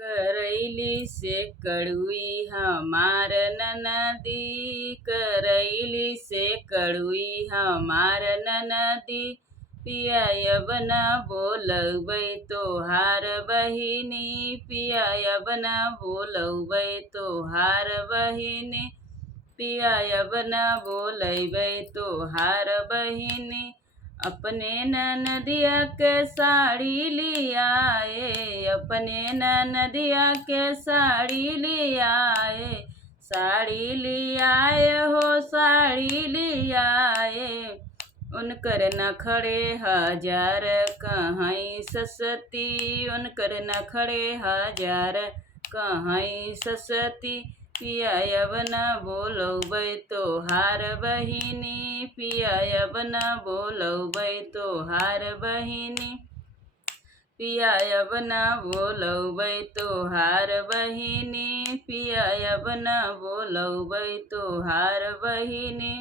करैली से कड़ुई हमार ननदी, करैली से कड़ुई हमार ननदी। पियायब न बोलबै तोहार बहिनी, पियायब न बोलबै तोहार बहिनी, पियायब न बोलबै तोहार बहिनी। अपने ननदिया के साड़ी लियाए, अपने ननदिया के साड़ी लियाए, साड़ी लियाए हो साड़ी लियाए। उनकर नखरे हजार कहीं सस्ती, उनकर नखरे हजार कहीं सस्ती। पियायब न बोलबै तोहार बहिनी, पियायब न बोलबै तोहार बहिनी, पियायब न बोलबै तोहार बहिनी, पियायब न बोलबै तोहार बहिनी।